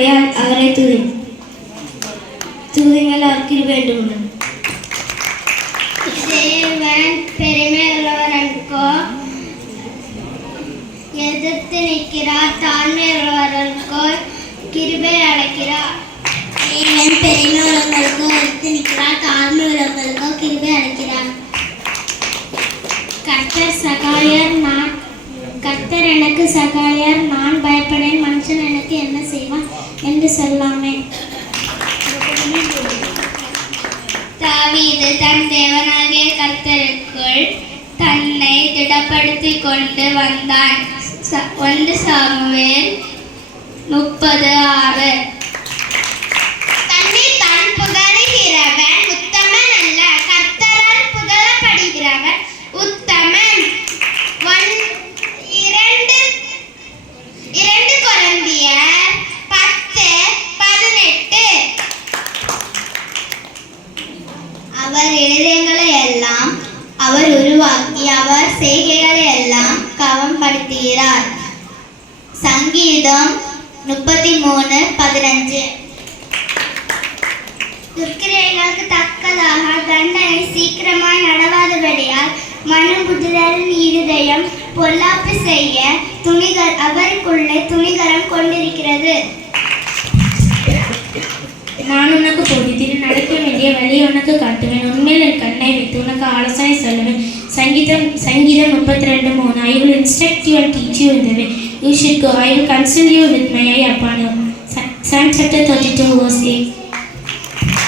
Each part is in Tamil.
வழியால் அவரை தூதுங்கள் அவருக்கு வேண்டும். தேவன் பெருமை உள்ளவர்களுக்கோ எதிர்த்து நிற்கிறார், தாழ்மை உள்ளவர்களுக்கோ கிருபை அளிக்கிறார். தேவன் பெருமை உள்ளவர்களுக்கோ எதிர்த்து நிற்கிறார், தாழ்மை உள்ளவர்களுக்கோ கிருபை அளிக்கிறார். கர்த்தர் எனக்கு சகாயர், நான் பயப்படேன், மனுஷன் எனக்கு என்ன செய்வான் என்று சொல்லாமே. தாவீது தன் தேவனாகிய கர்த்தருக்குள் தன்னை திடப்படுத்திக் கொண்டு வந்தான். 1 சாமுவேல் 30:6. தன்னை தான் புகழுகிறவன் உத்தமன் அல்ல, கர்த்தரால் புகழப்படுகிறவன் உத்தமன். 2 கொரிந்தியர் 10:18. அவர் இருதயங்களை எல்லாம் அவர் உருவாக்கி அவர் செய்கைகளை எல்லாம் கவனப்படுத்துகிறார். சங்கீதம் 33:15. துர்க்கிரைகளுக்கு தக்கதாக தண்டனை சீக்கிரமாய் நடவாதபடியால் மனுபுத்திரரின் இருதயம் பொல்லாப்பு செய்ய அவருக்குள்ளே துணிகரம் கொண்டிருக்கிறது. நான் உனக்கு போதித்தேன், நடக்க வேண்டிய வழியை உனக்கு காட்டுவேன், உண்மையில் என் கண்ணை வைத்து உனக்கு ஆலோசனை சொல்லுவேன். சங்கீதம் 32:3. I will instruct you and teach you in the way you should go. I will counsel you with my eye upon you. Psalm chapter 32:8.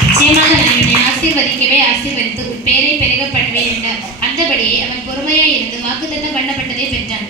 நிச்சயமாக நான் என்னை ஆசீர்வதிக்கவே ஆசீர்வதித்து உன் பேரை பெருக பண்ணுவேன் என்றார். அந்தபடியே அவன் பொறுமையாய் இருந்து வாக்குத்தத்தம் பண்ணப்பட்டதை பெற்றான்.